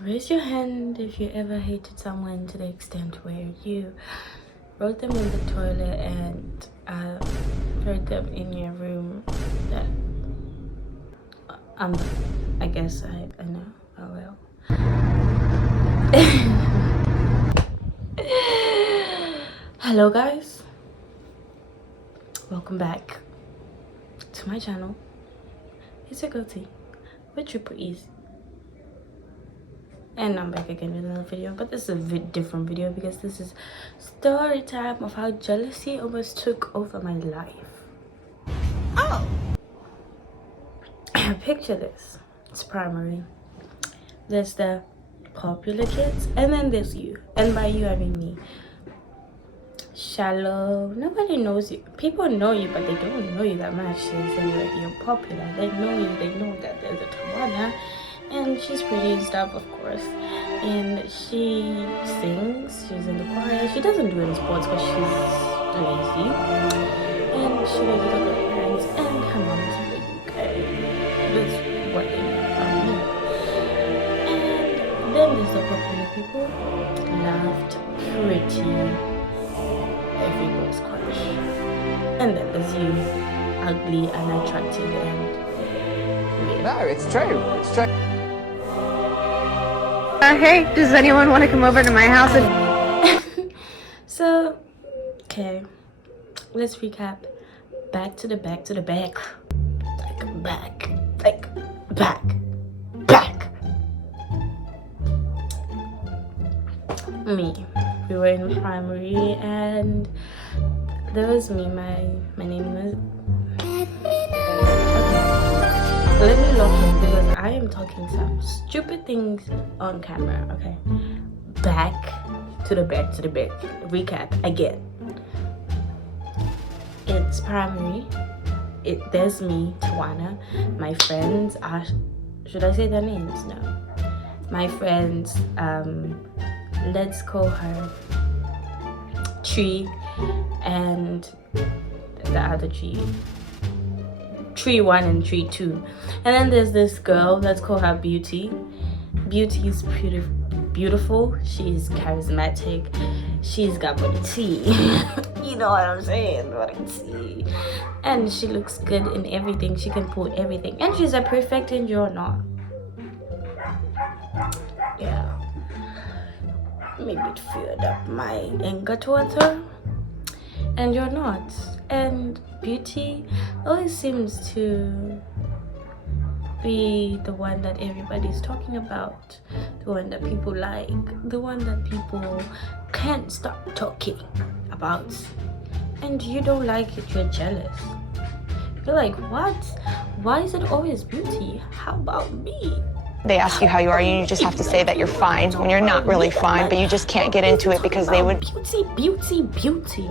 Raise your hand if you ever hated someone to the extent where you wrote them in the toilet and wrote them in your room. That I guess I know. Oh well. Hello guys, welcome back to my channel. It's your girl T with Triple E's, and I'm back again with another video, but this is a different video because this is story time of how jealousy almost took over my life. Oh, picture this. It's primary. There's the popular kids, and then there's you, and by you I mean me. Shallow, nobody knows you. People know you, but they don't know you that much. They say you're popular. They know you. They know that there's a Tawana, and she's pretty and stuff, of course. And she sings. She's in the choir. She doesn't do any sports because she's lazy. And she lives with her grandparents, and her mom is in the UK. That's what they know about me. And then there's the popular people. Loved, pretty, everybody's crush. And then there's you, ugly, unattractive, and weird. No, it's true. It's true. Hey, does anyone want to come over to my house? So, okay, let's recap. Back to the back. Me. We were in primary, and there was me. My name was. Okay. So let me lock in because I am talking some stupid things on camera. Okay. Back to the back. Recap again. It's primary. There's me, Tawana. My friends are. Should I say their names? No. My friends. Let's call her Tree, and the other Tree 1 and Tree 2. And then there's this girl, let's call her Beauty. Beauty is beautiful, she's charismatic, she's got body tea. You know what I'm saying, body tea. And she looks good in everything, she can pull everything. And she's a perfect and you're not. Yeah. Maybe it filled up my anger towards her, and you're not. And Beauty always seems to be the one that everybody's talking about, the one that people like, the one that people can't stop talking about. And you don't like it, you're jealous. You're like, what? Why is it always Beauty? How about me? They ask you how you are, and you just have to say that you're fine when you're not really fine, but you just can't get into it because they would. Beauty.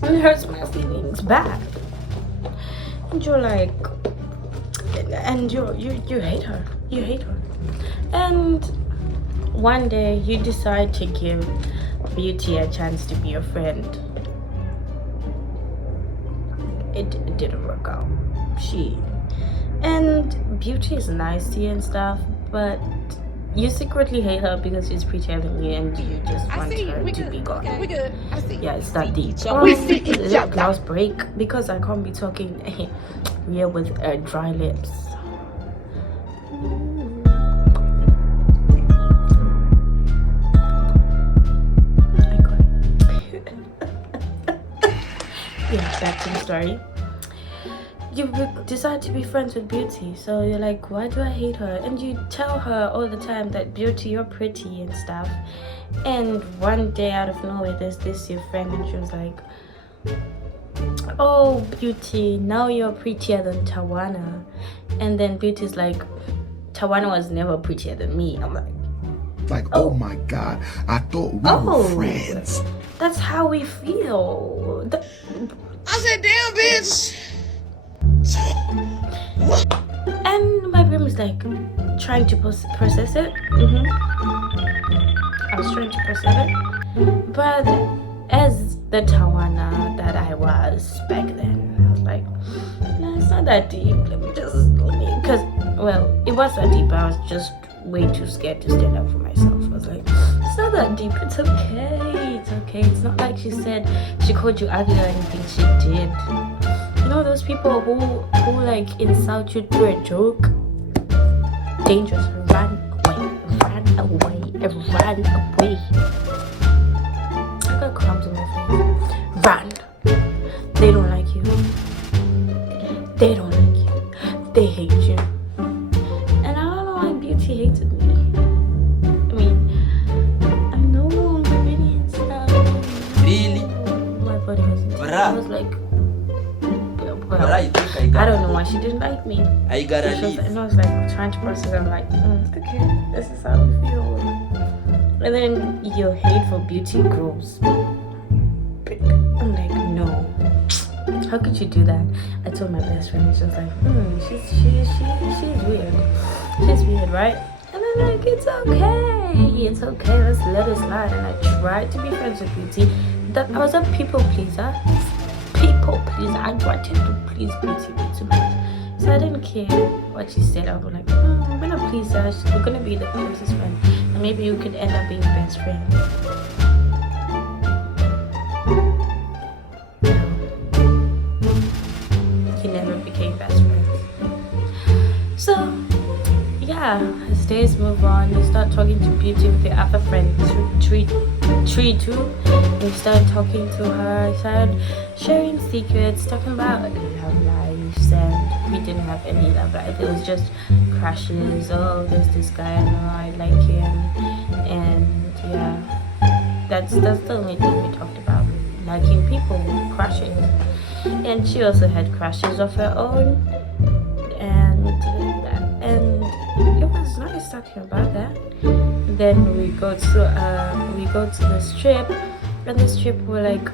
And it hurts my feelings bad. And you're like, and you hate her. You hate her. And one day you decide to give Beauty a chance to be your friend. It didn't work out. And Beauty is nice to you and stuff, but you secretly hate her because she's prettier than you, and you just want her to be gone. Okay, we good. I see. Yeah, it's that deep. Lip gloss break because I can't be talking real with dry lips. Yeah, back to the story. You decide to be friends with Beauty, so you're like, why do I hate her? And you tell her all the time that Beauty, you're pretty and stuff. And one day out of nowhere, there's this your friend, and she was like, oh Beauty, now you're prettier than Tawana. And then Beauty's like, Tawana was never prettier than me. I'm like, oh my God, I thought we were friends. That's how we feel. I said, damn, bitch. And my brain was like trying to process it. I was trying to process it, but as the Tawana that I was back then, I was like, no, it's not that deep. Let me, because, well, it was that deep. I was just way too scared to stand up for myself. I was like, it's not that deep. It's okay. It's okay. It's not like she said she called you ugly or anything. She did. You know those people who like insult you through a joke? Dangerous. Run away. Run away. I got crumbs in my face. Run. They don't like you. They don't like you. They hate you. And I don't know why Beauty hated me. I mean, I know I'm pretty and stuff. Really? My body wasn't. I was like, well, I think I don't know why she didn't like me. I gotta leave. And I was like trying to process. I'm like, okay, this is how we feel. And then your hate for Beauty grows. I'm like, no. How could you do that? I told my best friend, and she was like, she's weird. She's weird, right? And I'm like, it's okay. It's okay. Let's let it slide. And I tried to be friends with Beauty. I was a people pleaser. I wanted to please Beauty way too much. So I didn't care what she said. I was like, I'm gonna please her. We're gonna be the closest friend. And maybe you could end up being best friends. Best friends. So yeah, as days move on, you start talking to Beauty with your other friend Tree too, and you started talking to her. You started sharing secrets, talking about love lives, and we didn't have any love life. It was just crushes. Oh, there's this guy I know, I like him, and yeah, that's the only thing we talked about. Liking people, crushes. And she also had crushes of her own, and it was nice talking about that. Then we go to this trip, and this trip we're like,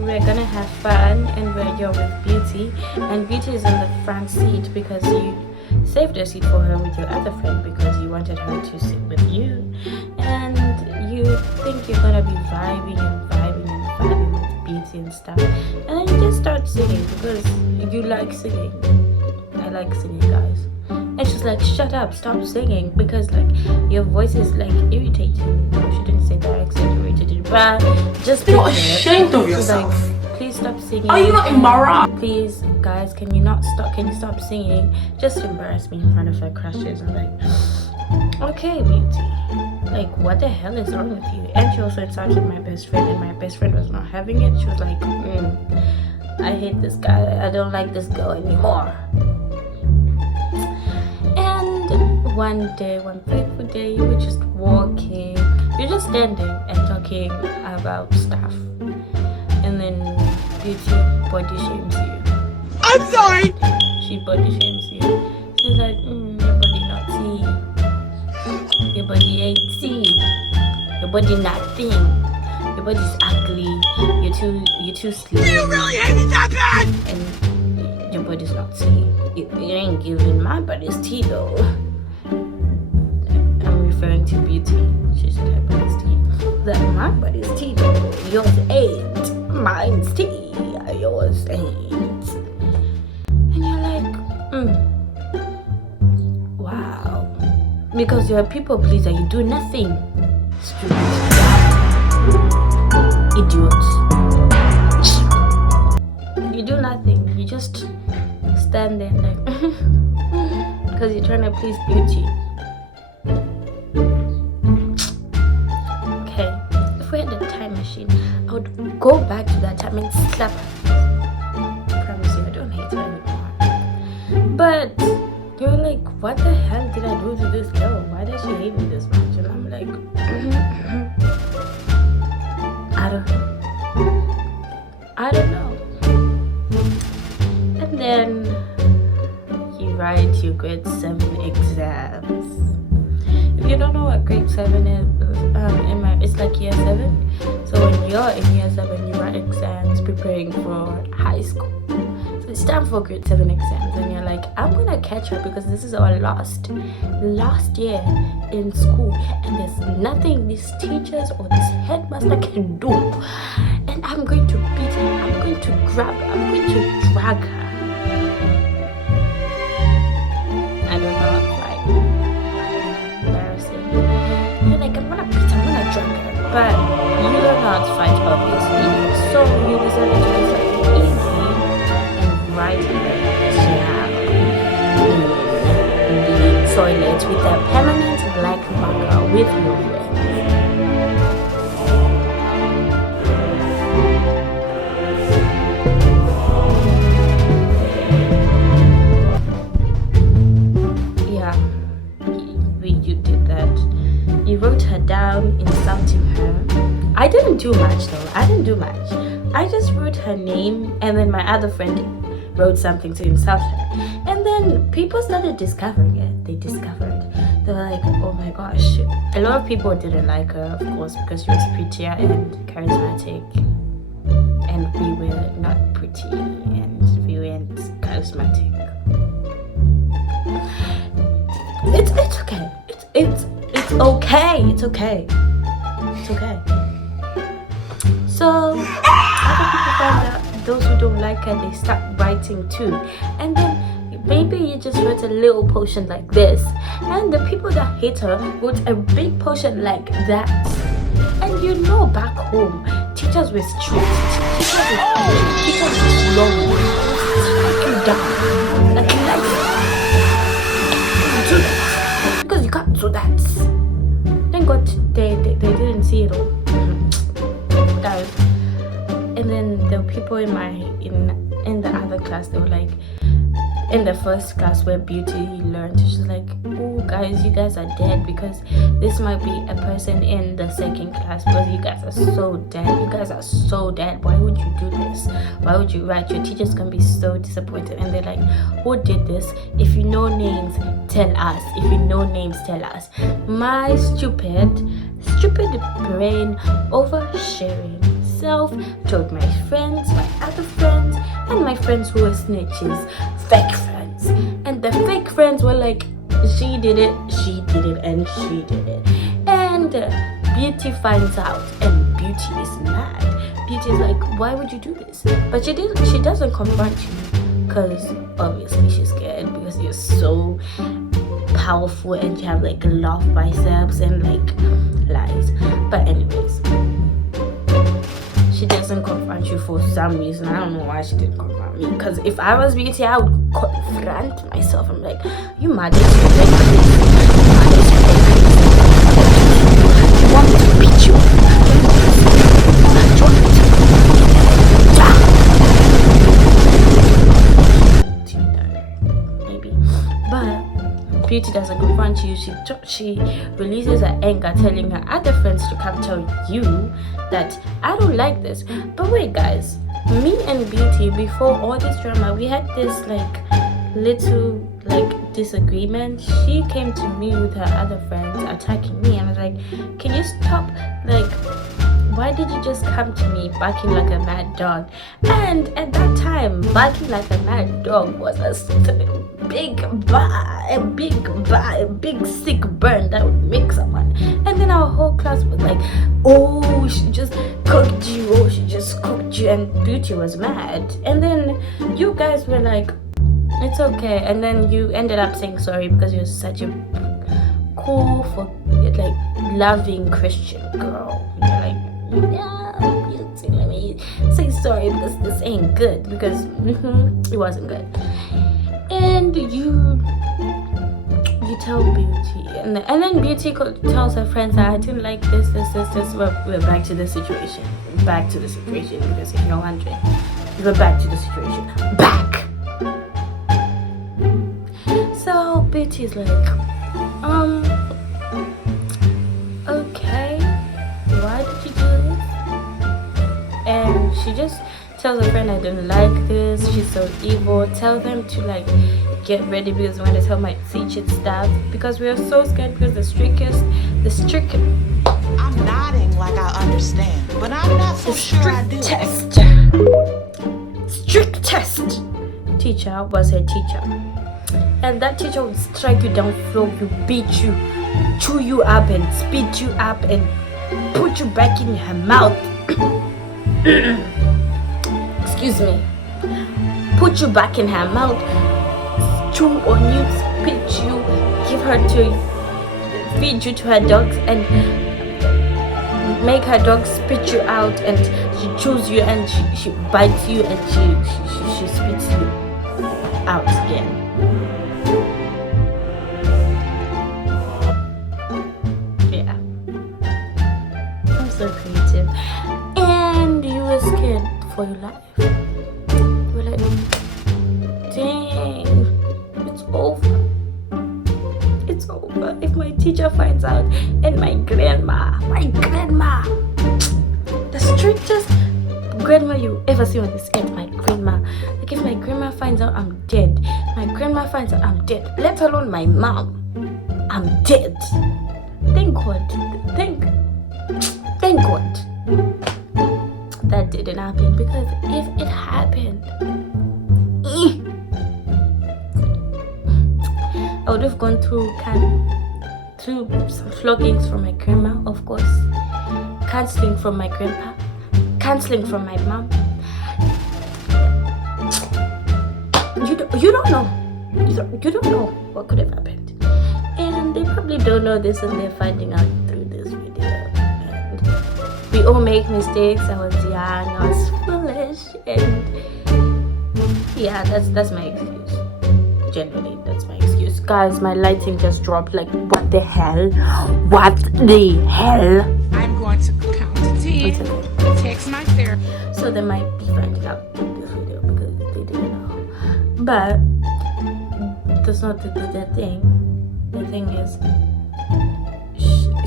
we're gonna have fun, and you're with Beauty, and Beauty is in the front seat because you saved a seat for her with your other friend because you wanted her to sit with you, and you think you're gonna be vibing with Beauty and stuff, and then you just start singing because you like singing. I like singing, guys. And she's like, shut up, stop singing, because like your voice is like irritating. She didn't say that, exaggerated, but just you're ashamed of yourself. Like, please stop singing. Are you not embarrassed? Please, guys, can you stop singing? Just embarrass me in front of her crushes. I'm like, okay, Beauty, like what the hell is wrong with you? And she also insulted my best friend, and my best friend was not having it. She was like, I hate this guy, I don't like this girl anymore. And one fateful day, you were just walking, you're just standing and talking about stuff, and then Beauty body shames you. I'm sorry. She body shames you. She's like, your body not see. Your body ain't see. Your body nothing. Your body's ugly. You're too slim. You really hate me that bad. And your body's not see. You ain't giving my body's tea though. I'm referring to Beauty. She should have body's tea. That my body's tea though. Yours ain't. Mine's tea. Yours ain't. And you're like, wow. Because you're a people pleaser, you do nothing. Stupid. Idiots. You do nothing. You just stand there like because you're trying to please Beauty. Okay, if we had a time machine, I would go back to that time and slap her. I promise you, I don't hate her anymore. But you're like, what the hell did I do to this girl? Why does she hate me this much? And I'm like, I don't know. And then you write your grade 7 exams. If you don't know what grade 7 is, it's like year 7. So when you're in year 7, you write exams preparing for high school. So it's time for grade 7 exams, and you're like, I'm gonna catch up because this is our last year in school, and there's nothing these teachers or this headmaster can do. And I'm going to beat her, I'm going to grab her, I'm going to drag her. I don't know how to fight. but you learn how to fight, obviously. So you decided to do something easy and write it down in the toilet with a permanent black marker with your friend. You did that. You wrote her down, insulting her. I didn't do much though. I I just wrote her name, and then my other friend wrote something to insult her. And then people started discovering it. They were like, oh my gosh. A lot of people didn't like her, of course, because she was prettier and charismatic. And we were not pretty and we weren't charismatic. It's okay. It's okay. So other people found out. Those who don't like her, they start writing too. And then maybe you just wrote a little potion like this, and the people that hate her wrote a big potion like that. And you know, back home, teachers were strict. Teachers were slow. Strike you down. Like do that. Because you can't do that. Thank God they didn't see it all. Guys. And then there were people in the other class, they were like, in the first class where Beauty learned, she's like, oh guys, you guys are dead, because this might be a person in the second class, because you guys are so dead. Why would you do this? Why would you write? Your teacher's gonna be so disappointed. And they're like, who did this? If you know names, tell us. My stupid brain oversharing self told my friends, my other friends, and my friends who were snitches, fake friends. And the fake friends were like, she did it, and she did it. And Beauty finds out, and Beauty is mad. Beauty is like, why would you do this? But she doesn't confront you, because obviously she's scared, because you're so powerful and you have like love biceps and like lies. But anyways, she doesn't confront you for some reason. I don't know why she didn't confront me, because if I was Beauty, I would confront myself. I'm like, you mad? You want me to beat you? Maybe. But Beauty doesn't confront you. She releases her anger, telling her other friends to come tell you that I don't like this. But wait, guys, me and Beauty, before all this drama, we had this like little like disagreement. She came to me with her other friends attacking me, and I was like, can you stop? Like, why did you just come to me barking like a mad dog? And at that time, barking like a mad dog was a big sick burn that would make someone. And then our whole class was like, oh, she just cooked you, and Beauty was mad. And then you guys were like, it's okay. And then you ended up saying sorry, because you're such a cool, like loving Christian girl. You're like, yeah, Beauty, let me say sorry, because this ain't good, because it wasn't good. And you tell Beauty, and then Beauty tells her friends that I didn't like this. We're back to the situation, because if you're wondering, we're back to the situation. So Beauty's like, okay, why did you do this? And she just tells her friend, I don't like this, she's so evil. Tell them to like get ready, because we're going to tell my teacher staff, because we are so scared, because the strict I'm nodding like I understand, but I'm not so sure I do. Strict test teacher was her teacher, and that teacher would strike you down, floor you, beat you, chew you up, and spit you up, and put you back in her mouth. Excuse me. Put you back in her mouth, chew on you, spit you, feed you to her dogs, and make her dog spit you out, and she chews you, and she bites you, and she spits you out again. Yeah, I'm so creative. And you were scared for your life. You were like, dang, it's over. It's over. If my teacher finds out, and my grandma, the strictest grandma you ever see on this earth, my grandma. Like, if my grandma finds out I'm dead, let alone my mom, I'm dead. Thank God. Thank God that didn't happen, because if it happened, I would have gone through some floggings from my grandma, of course, cancelling from my grandpa, cancelling from my mom. You don't know. You don't know what could have happened. And they probably don't know this, and they're finding out through this video. And we all make mistakes. I was young, I was foolish, and yeah, that's my excuse. Generally, that's my excuse. Guys, my lighting just dropped. Like, what the hell? What the hell? I'm going to count to 10. Text my therapist. So they might be finding out this video because they didn't know. But that's not the thing. The thing is,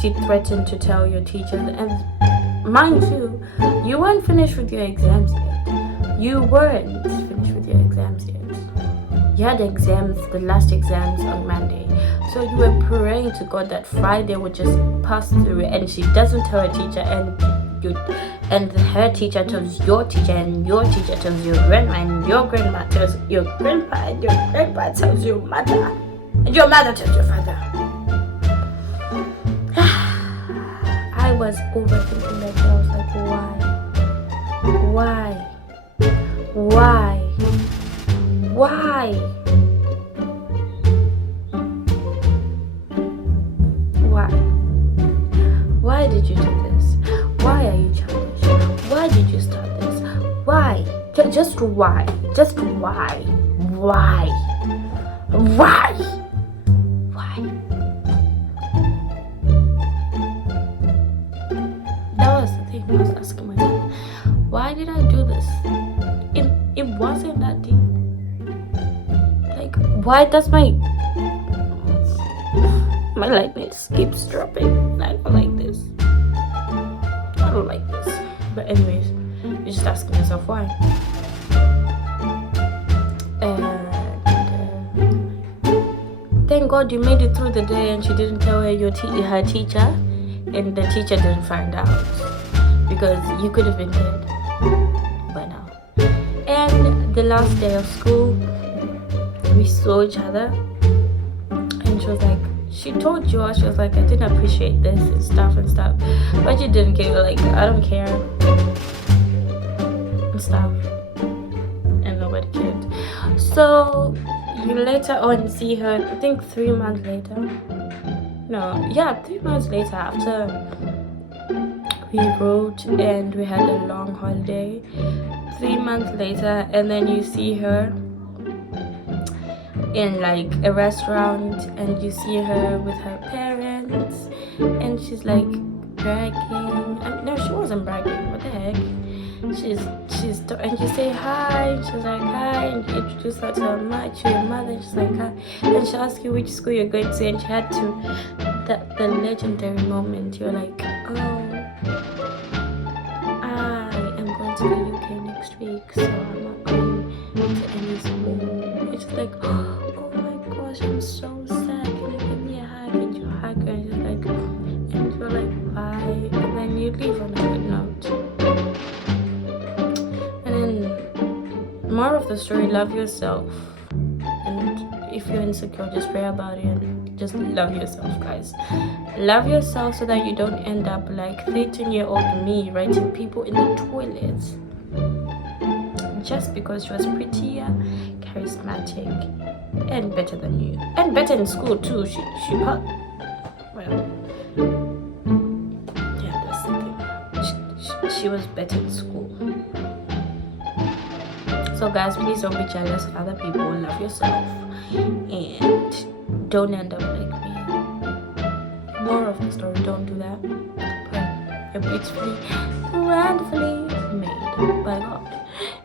she threatened to tell your teacher. And mind you, you weren't finished with your exams yet. You weren't finished with your exams yet. You had exams, the last exams on Monday. So you were praying to God that Friday would just pass through, and she doesn't tell her teacher, and her teacher tells your teacher, and your teacher tells your grandma, and your grandma tells your grandpa, and your grandpa tells your mother, and your mother tells your father. I was overthinking that. I was like, why? Why? Why did you do this? Why are you childish? Why did you start this? Why? Just why? Just why? Why? That was the thing I was asking myself. Why did I do this? It wasn't that deep. Like, why does my lightning keeps dropping? I don't like this. But anyways, you're just asking yourself why. And thank God you made it through the day, and she didn't tell her her teacher, and the teacher didn't find out, because you could have been dead by now. And the last day of school, we saw each other, and she was like, she told you, she was like, I didn't appreciate this and stuff, but you didn't care. You're like, I don't care and stuff, and nobody cared. So you later on see her, I think 3 months later. 3 months later, after we wrote and we had a long holiday. 3 months later, and then you see her in like a restaurant, and you see her with her parents, and she's like bragging. No, she wasn't bragging. What the heck? And you say hi, and she's like hi, and you introduce her to your mother, and she's like hi, and she asks you which school you're going to, and she had to the legendary moment. You're like, oh, I am going to the UK next week, so I'm not going to any school. It's like, oh my gosh, I'm so sad. Can you give me a hug? And you hug her, and you're like, bye, and then you leave on a good note. And then, more of the story: love yourself. And if you're insecure, just pray about it and just love yourself, guys. Love yourself so that you don't end up like 13-year-old me writing people in the toilets just because she was prettier, charismatic, and better than you, and better in school too. She well, yeah, that's the thing. she was better in school. So guys, please don't be jealous of other people. Love yourself and don't end up like me. More of the story, don't do that. But you're beautifully, wonderfully made by God.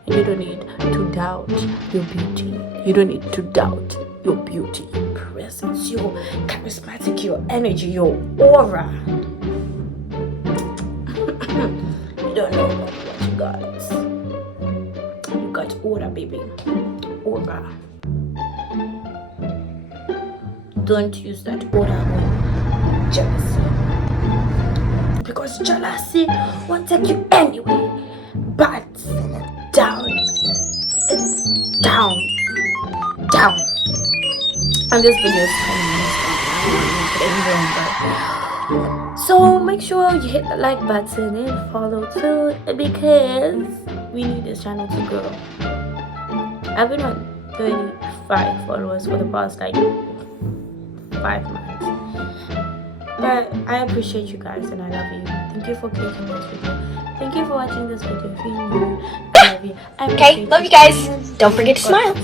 And you don't need to doubt your beauty. You don't need to doubt your beauty, your presence, your charismatic, your energy, your aura. You don't know what you got. You got aura, baby. Aura. Don't use that aura on jealousy. Because jealousy won't take you anywhere but down. Down. Down. And this video is so make sure you hit the like button and follow too, because we need this channel to grow. I've been on 35 followers for the past like 5 months, but I appreciate you guys and I love you. Thank you for clicking this video. Thank you for watching this video. If you're new, I love you. Okay, love you guys. Don't forget to smile.